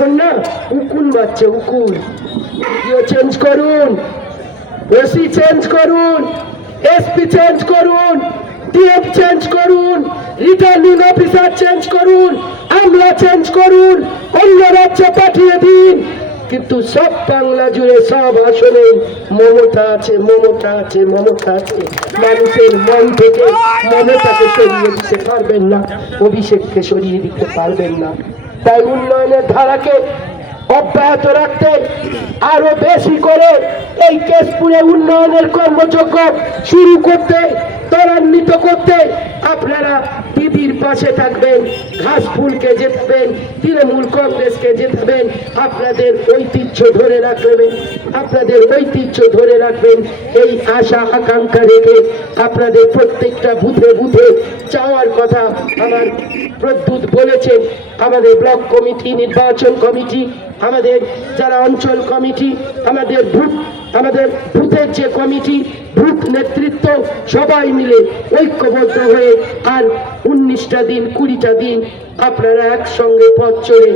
এখন না উকুল বাচ্চা উকুল। চেঞ্জ করুন, ওসি চেঞ্জ করুন, এসপি চেঞ্জ করুন, ডিএম চেঞ্জ করুন, রিটার্নিং অফিসার চেঞ্জ করুন, আমলা চেঞ্জ করুন, অন্য রাজ্যে পাঠিয়ে দিন, কিন্তু সব বাংলা জুড়ে সব আসলে মমতা আছে, মমতা আছে, মমতা আছে। মানুষের মন থেকে মমতাকে সরিয়ে দিতে পারবেন না, অভিষেককে সরিয়ে দিতে পারবেন না। তাই উন্নয়নের ধারাকে অব্যাহত রাখতে আরো বেশি করে এই কেশপুরে উন্নয়নের কর্মযজ্ঞ শুরু করতে, ত্বরান্বিত করতে আপনারা দিদির পাশে থাকবেন, ঘাসফুলকে জেতাবেন, তৃণমূল কংগ্রেসকে জেতাবেন, আপনাদের ঐতিহ্য ধরে রাখবেন, আপনাদের ঐতিহ্য ধরে রাখবেন। এই আশা আকাঙ্ক্ষা রেখে আপনাদের প্রত্যেকটা বুথে বুথে যাওয়ার কথা আমার প্রদ্যুৎ বলেছেন। আমাদের ব্লক কমিটি, নির্বাচন কমিটি, আমাদের যারা অঞ্চল কমিটি, আমাদের বুথের যে কমিটি, বুথ নেতৃত্ব সবাই মিলে ঐক্যবদ্ধ হয়ে আর 19টা দিন 20টা দিন আপনারা একসঙ্গে পথ চলে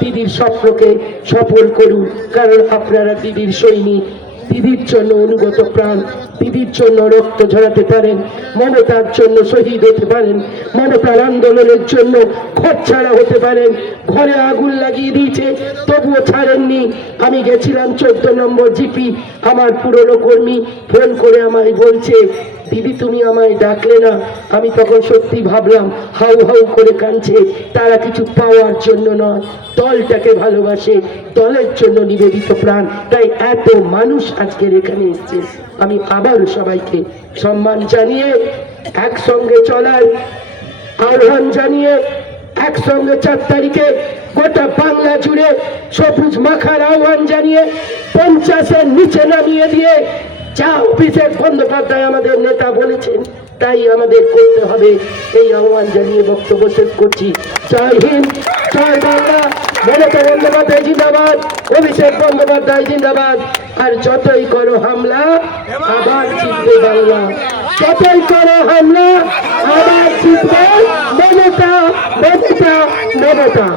দিদির স্বপ্নকে সফল করুন। কারণ আপনারা দিদির সৈনিক, দিদির জন্য অনুগত প্রাণ, দিদির জন্য রক্ত ঝরাতে পারেন, মমতার জন্য শহীদ হতে পারেন, মমতার আন্দোলনের জন্য ঘর ছাড়া হতে পারেন। ঘরে আগুন লাগিয়ে দিয়েছে তবুও ছাড়েননি। আমি গেছিলাম 14 নম্বর জিপি, আমার পুরনো কর্মী ফোন করে আমায় বলছে, দিদি তুমি আমায় ডাকলে না। আমি তখন সত্যি ভাবলাম হাউ হাউ করে কাঁদছে। তারা কিছু পাওয়ার জন্য নয়, দলটাকে ভালোবাসে, দলের জন্য নিবেদিত প্রাণ। তাই এত মানুষ আজকের এখানে এসছে। আমি আবার সবাইকে সম্মান জানিয়ে, একসঙ্গে চলার আহ্বান জানিয়ে, একসঙ্গে 4 তারিখে গোটা বাংলা জুড়ে সবুজ মাখার আহ্বান জানিয়ে 50-এর নিচে নামিয়ে দিয়ে যা অভিষেক বন্দ্যোপাধ্যায় আমাদের নেতা বলেছেন তাই আমাদের করতে হবে, এই আহ্বান জানিয়ে বক্তব্য শেষ করছি। জয় হিন্দ, জয় বাংলা। মমতা বন্দ্যোপাধ্যায় জিন্দাবাদ, অভিষেক বন্দ্যোপাধ্যায় জিন্দাবাদ। আর যতই করো হামলা আবার জিতবে বাংলা, যতই করো হামলা আবার জিতবে মমতা, মমতা, মমতা।